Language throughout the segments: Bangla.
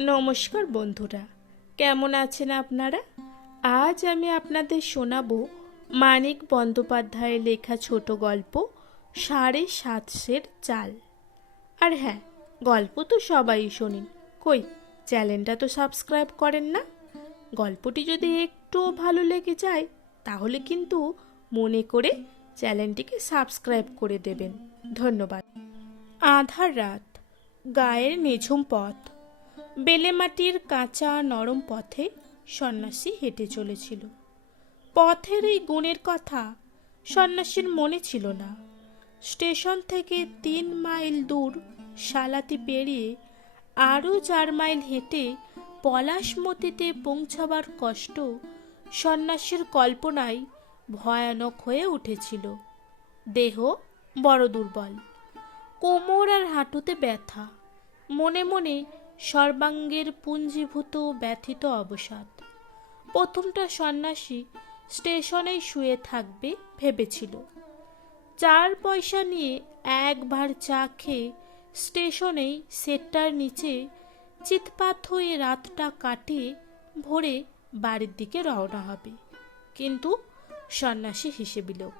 নমস্কার বন্ধুরা, কেমন আছেন আপনারা? আজ আমি আপনাদের শোনাবো মানিক বন্দ্যোপাধ্যায়ের লেখা ছোট গল্প ৭.৫ চাল। আর হ্যাঁ, গল্প তো সবাই শোনেন, কই চ্যানেলটা তো সাবস্ক্রাইব করেন না। গল্পটি যদি একটু ভালো লেগে যায় তাহলে কিন্তু মনে করে চ্যানেলটিকে সাবস্ক্রাইব করে দেবেন। ধন্যবাদ। আঁধার রাত, গায়ের নিঝুম পথ, বেলেমাটির কাঁচা নরম পথে সন্ন্যাসী হেঁটে চলেছিল। পথের এই গুণের কথা সন্ন্যাসীর মনে ছিল না। স্টেশন থেকে ৩ মাইল দূর শালাতি পেরিয়ে আরও ৪ মাইল হেঁটে পলাশমতিতে পৌঁছাবার কষ্ট সন্ন্যাসীর কল্পনায় ভয়ানক হয়ে উঠেছিল। দেহ বড় দুর্বল, কোমর আর হাঁটুতে ব্যথা, মনে মনে সর্বাঙ্গের পুঞ্জীভূত ব্যথিত অবসাদ। প্রথমটা সন্ন্যাসী স্টেশনেই শুয়ে থাকবে ভেবেছিল। ৪ পয়সা নিয়ে একবার চা খেয়ে স্টেশনেই সেটটার নিচে চিৎপাত হয়ে রাতটা কাটিয়ে ভোরে বাড়ির দিকে রওনা হবে। কিন্তু সন্ন্যাসী হিসেবি লোক,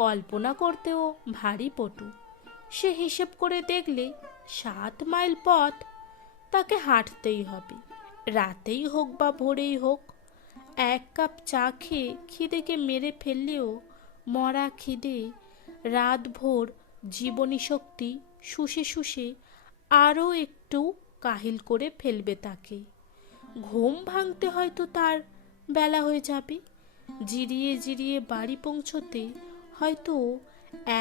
কল্পনা করতেও ভারী পটু। সে হিসেব করে দেখলে ৭ মাইল পথ তাকে হাঁটতেই হবে, রাতেই হোক বা ভোরেই হোক। ১ কাপ চা খেয়ে খিদেকে মেরে ফেললেও মরা খিদে রাতভর জীবনী শক্তি শুষে শুষে আরও একটু কাহিল করে ফেলবে তাকে। ঘুম ভাঙতে হয়তো তার বেলা হয়ে যাবে, জিরিয়ে জিরিয়ে বাড়ি পৌঁছতে হয়তো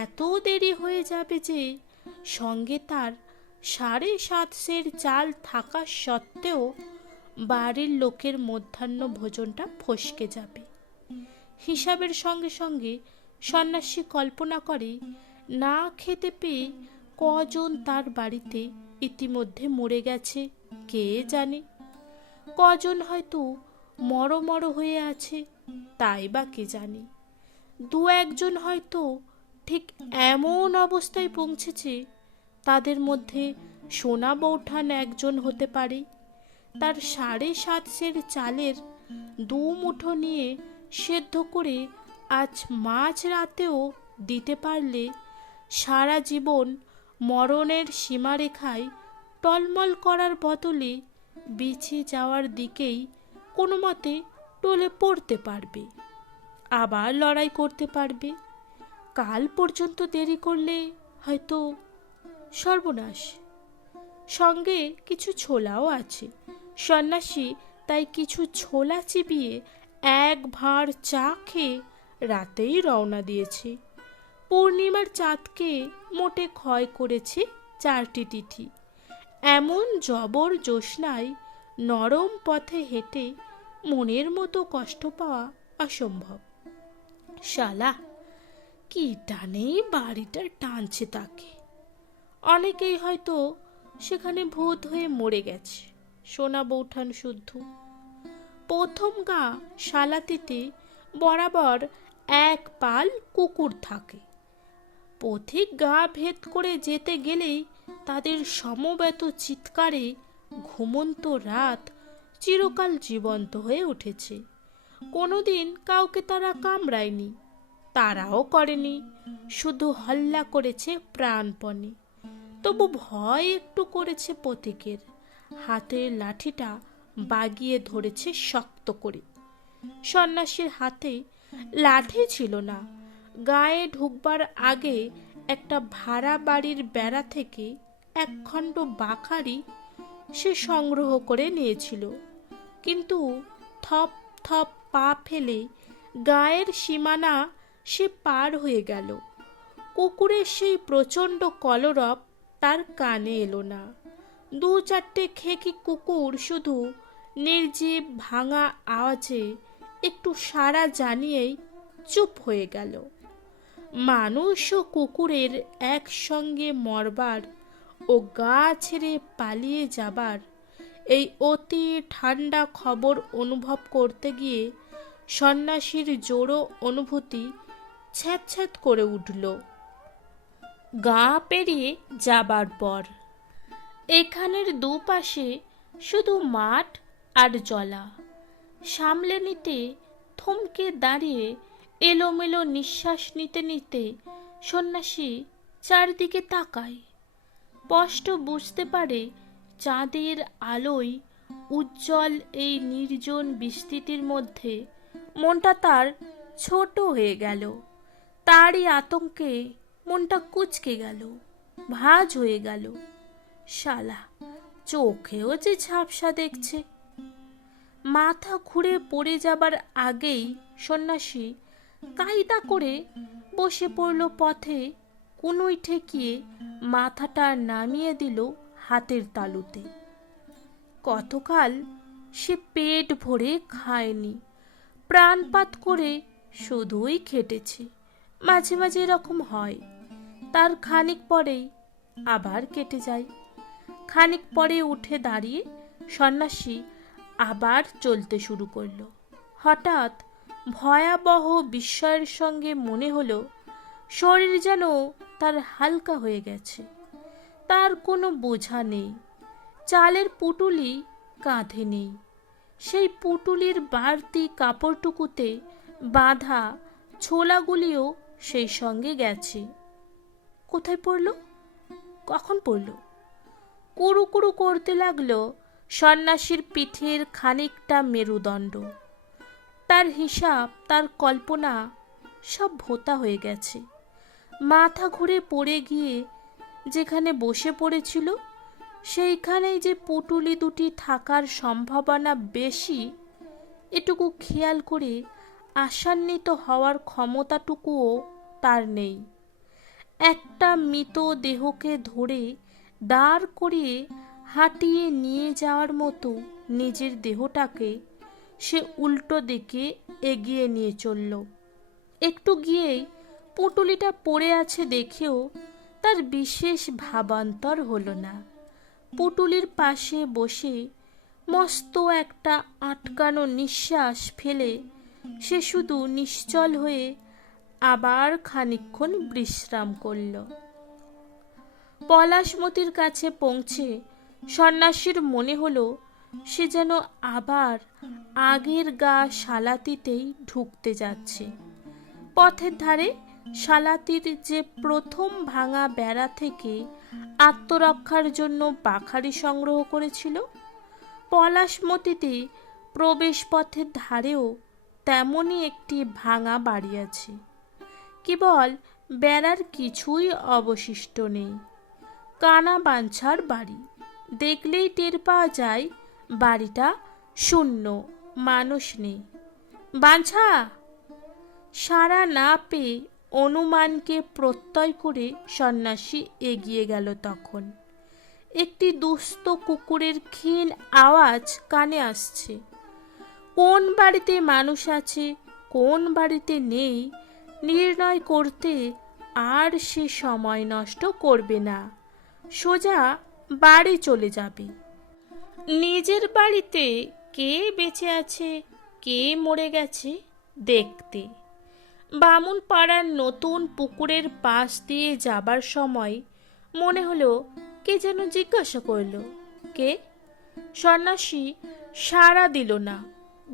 এত দেরি হয়ে যাবে যে সঙ্গে তার ৭.৫ চাল থাকা সত্ত্বেও বাড়ির লোকের মধ্যাহ্ন ভোজনটা ফসকে যাবে। হিসাবের সঙ্গে সঙ্গে সন্ন্যাসী কল্পনা করে না খেতে পেয়ে কজন তার বাড়িতে ইতিমধ্যে মরে গেছে কে জানে, কজন হয়তো মরো হয়ে আছে তাই বা কে জানে। ২-১ জন হয়তো ঠিক এমন অবস্থায় পৌঁছেছে, তাদের মধ্যে সোনা বৌঠান একজন হতে পারে। তার ৭.৫ চালের ২ মুঠো নিয়ে সেদ্ধ করে আজ মাঝ রাতেও দিতে পারলে সারা জীবন মরণের সীমারেখায় টলমল করার বদলে বিছে যাওয়ার দিকেই কোনো মতে টলে পড়তে পারবে, আবার লড়াই করতে পারবে। কাল পর্যন্ত দেরি করলে হয়তো সর্বনাশ। সঙ্গে কিছু ছোলাও আছে। সন্ন্যাসী তাই কিছু ছোলা চিবিয়ে ১ ভাঁড় চা খেয়ে রাতেই রওনা দিয়েছে। পূর্ণিমার চাঁদকে মোটে ক্ষয় করেছে ৪টি তিথি। এমন জবর জ্যোৎস্নায় নরম পথে হেঁটে মনের মতো কষ্ট পাওয়া অসম্ভব। শালা কি টানে বাড়িটা টানছে তাকে। অনেকেই হয়তো সেখানে ভূত হয়ে মরে গেছে, সোনা বৌঠান শুদ্ধ। প্রথম গা শালাতিতে বরাবর ১ পাল কুকুর থাকে। পথিক গা ভেদ করে যেতে গেলেই তাদের সমবেত চিৎকারে ঘুমন্ত রাত চিরকাল জীবন্ত হয়ে উঠেছে। কোনোদিন কাউকে তারা কামড়ায়নি, তারাও করেনি, শুধু হল্লা করেছে প্রাণপণে। তবু ভয় একটু করেছে পথিকের, হাতের লাঠিটা বাগিয়ে ধরেছে শক্ত করে। সন্ন্যাসীর হাতে লাঠি ছিল না। গায়ে ঢুকবার আগে একটা ভাড়া বাড়ির বেড়া থেকে একখণ্ড বাখারি সে সংগ্রহ করে নিয়েছিল। কিন্তু থপ থপ পা ফেলে গায়ের সীমানা সে পার হয়ে গেল। কুকুরের সেই প্রচণ্ড কলরব তার কানে এলো না। ২-৪টে খেকি কুকুর শুধু নির্জীব ভাঙা আওয়াজে একটু সাড়া জানিয়েই চুপ হয়ে গেল। মানুষ ও কুকুরের একসঙ্গে মরবার ও গা ছেড়ে পালিয়ে যাবার এই অতি ঠান্ডা খবর অনুভব করতে গিয়ে সন্ন্যাসীর জোড়ো অনুভূতি ছ্যাঁত করে উঠল। গা পেরিয়ে যাবার পর এখানের দুপাশে শুধু মাঠ আর জলা। সামলে নিতে থমকে দাঁড়িয়ে এলোমেলো নিঃশ্বাস নিতে নিতে সন্ন্যাসী চারদিকে তাকায়। স্পষ্ট বুঝতে পারে চাঁদের আলোয় উজ্জ্বল এই নির্জন বিস্তৃতির মধ্যে মনটা তার ছোট হয়ে গেল। তারই আতঙ্কে মনটা কুঁচকে গেল, ভাঁজ হয়ে গেল। শালা, চোখেও যে ঝাপসা দেখছে। মাথা ঘুরে পড়ে যাবার আগেই সন্ন্যাসী কায়দা করে বসে পড়ল পথে, কুনুই ঠেকিয়ে মাথাটা নামিয়ে দিল হাতের তালুতে। কতকাল সে পেট ভরে খায়নি, প্রাণপাত করে শুধুই খেটেছে। মাঝে মাঝে এরকম হয়, তার খানিক পরেই আবার কেটে যায়। খানিক পরে উঠে দাঁড়িয়ে সন্ন্যাসী আবার চলতে শুরু করলো। হঠাৎ ভয়াবহ বিস্ময়ের সঙ্গে মনে হলো শরীর যেন তার হালকা হয়ে গেছে। তার কোনো বোঝা নেই, চালের পুটুলি কাঁধে নেই। সেই পুটুলির বাড়তি কাপড়টুকুতে বাঁধা ছোলাগুলিও সেই সঙ্গে গেছে। কোথায় পড়ল? কখন পড়ল? কুড়ু কুড়ু করতে লাগলো সন্ন্যাসীর পিঠের খানিকটা মেরুদণ্ড। তার হিসাব, তার কল্পনা সব ভোঁতা হয়ে গেছে। মাথা ঘুরে পড়ে গিয়ে যেখানে বসে পড়েছিল সেইখানেই যে পুটুলি দুটি থাকার সম্ভাবনা বেশি, এটুকু খেয়াল করে আশান্বিত হওয়ার ক্ষমতাটুকুও তার নেই। একটা মৃত দেহকে ধরে দাঁড় করিয়ে হাঁটিয়ে নিয়ে যাওয়ার মতো নিজের দেহটাকে সে উল্টো দিকে এগিয়ে নিয়ে চলল। একটু গিয়েই পুটুলিটা পড়ে আছে দেখেও তার বিশেষ ভাবান্তর হলো না। পুটুলির পাশে বসে মস্ত একটা আটকানো নিঃশ্বাস ফেলে সে শুধু নিশ্চল হয়ে আবার খানিকক্ষণ বিশ্রাম করল। পলাশমতির কাছে পৌঁছে সন্ন্যাসীর মনে হলো সে যেন আবার আগের গা শালাতিতেই ঢুকতে যাচ্ছে। পথের ধারে শালাতির যে প্রথম ভাঙা বেড়া থেকে আত্মরক্ষার জন্য পাখাড়ি সংগ্রহ করেছিল, পলাশমতিতে প্রবেশ পথের ধারেও তেমনই একটি ভাঙা বাড়ি আছে। কেবল বেড়ার কিছুই অবশিষ্ট নেই। কানা বাঞ্ছার বাড়ি। দেখলেই টের পাওয়া যায় বাড়িটা শূন্য, মানুষ নেই। বাঞ্ছা! সাড়া না পেয়ে অনুমানকে প্রত্যয় করে সন্ন্যাসী এগিয়ে গেল। তখন একটি দুস্থ কুকুরের ক্ষীণ আওয়াজ কানে আসছে। কোন বাড়িতে মানুষ আছে, কোন বাড়িতে নেই নির্ণয় করতে আর সে সময় নষ্ট করবে না, সোজা বাড়ি চলে যাবে। নিজের বাড়িতে কে বেঁচে আছে, কে মরে গেছে দেখতে। বামুন পাড়ার নতুন পুকুরের পাশ দিয়ে যাবার সময় মনে হলো কে যেন জিজ্ঞাসা করল, কে? সন্ন্যাসী সাড়া দিল না।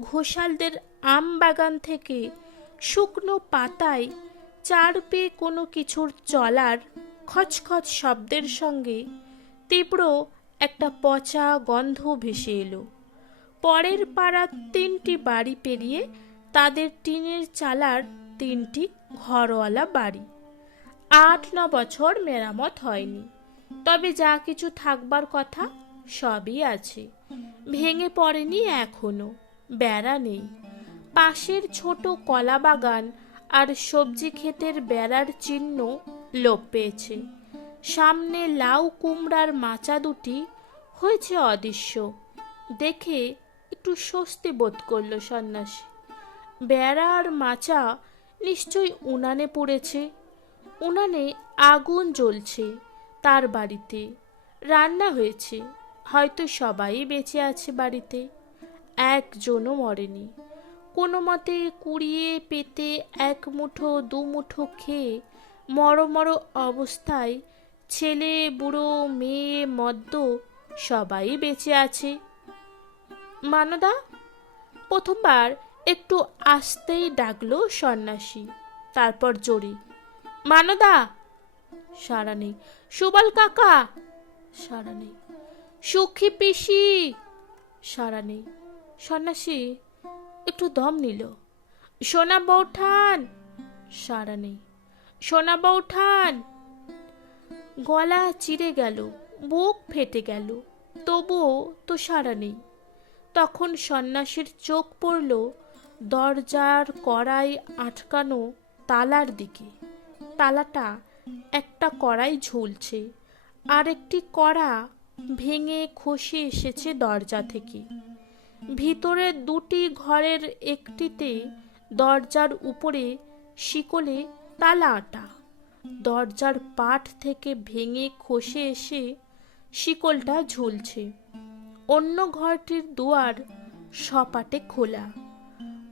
ঘোষালদের আম বাগান থেকে শুকনো পাতায় চার পেয়ে কোনো কিছুর চলার খচখচ শব্দের সঙ্গে তীব্র একটা পচা গন্ধ ভেসে এলো। পরের পাড়ার 3টি বাড়ি পেরিয়ে তাদের টিনের চালার 3টি ঘরওয়ালা বাড়ি। 8-9 বছর মেরামত হয়নি, তবে যা কিছু থাকবার কথা সবই আছে। ভেঙে পড়েনি এখনো, বেড়া নেই। পাশের ছোট কলা বাগান আর সবজি ক্ষেতের বেড়ার চিহ্ন লোপ পেয়েছে। সামনে লাউ কুমড়ার মাচা দুটি হয়েছে অদৃশ্য। দেখে একটু স্বস্তি বোধ করল সন্ন্যাসী। বেড়া আর মাচা নিশ্চয়ই উনানে পড়েছে। উনানে আগুন জ্বলছে। তার বাড়িতে রান্না হয়েছে। হয়তো সবাই বেঁচে আছে বাড়িতে, একজনও মরেনি। কোনো মতে কুড়িয়ে পেতে 1 মুঠো 2 মুঠো খেয়ে মরমর অবস্থায় ছেলে বুড়ো মেয়ে মদ্য সবাই বেঁচে আছে। মানদা। প্রথমবার একটু আস্তেই ডাকলো সন্ন্যাসী, তারপর জোরে, মানদা। সাড়া নেই। সুবল কাকা। সাড়া নেই। সুখী পিসি। সাড়া নেই। সন্ন্যাসী একটু দম নিল। সোনা বৌঠান। সাড়া নেই। সোনা বৌঠান। গলা চিরে গেল, বুক ফেটে গেল, তবুও তো সাড়া নেই। তখন সন্ন্যাসীর চোখ পড়ল দরজার কড়াই আটকানো তালার দিকে। তালাটা একটা কড়াই ঝুলছে, আর একটি কড়া ভেঙে খসে এসেছে দরজা থেকে। ভিতরের দুটি ঘরের একটিতে দরজার উপরে শিকলে তালা আটা। দরজার পাট থেকে ভেঙে খসে এসে শিকলটা ঝুলছে। অন্য ঘরটির দুয়ার সপাটে খোলা,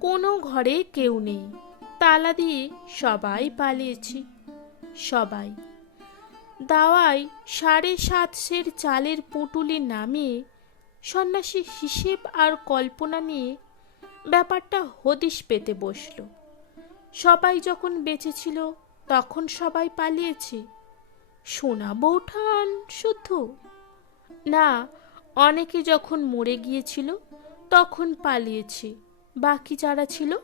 কোনো ঘরে কেউ নেই। তালা দিয়ে সবাই পালিয়েছি, সবাই। দাওয়ায় 7.5 সের চালের পুঁটুলি নামিয়ে সন্ন্যাসী হিসেব আর কল্পনা নিয়ে ব্যাপারটা হদিশ পেতে বসল। সবাই যখন বেঁচে ছিল তখন সবাই পালিয়েছে, সোনা বৌঠান শুধু না, অনেকে যখন মরে গিয়েছিল তখন পালিয়েছে। বাকি যারা ছিল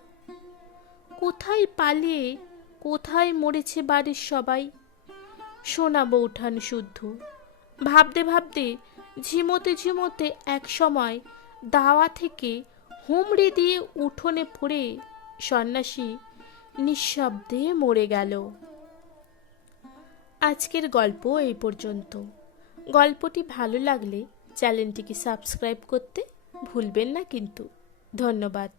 কোথায় পালিয়ে কোথায় মরেছে বাড়ির সবাই? সোনা বৌঠান শুদ্ধ। ভাবতে ভাবতে ঝিমোতে ঝিমোতে এক সময় দাওয়া থেকে হুমড়ি দিয়ে উঠোনে পড়ে সন্ন্যাসী নিঃশব্দে মরে গেল। আজকের গল্প এই পর্যন্ত। গল্পটি ভালো লাগলে চ্যানেলটিকে সাবস্ক্রাইব করতে ভুলবেন না কিন্তু। ধন্যবাদ।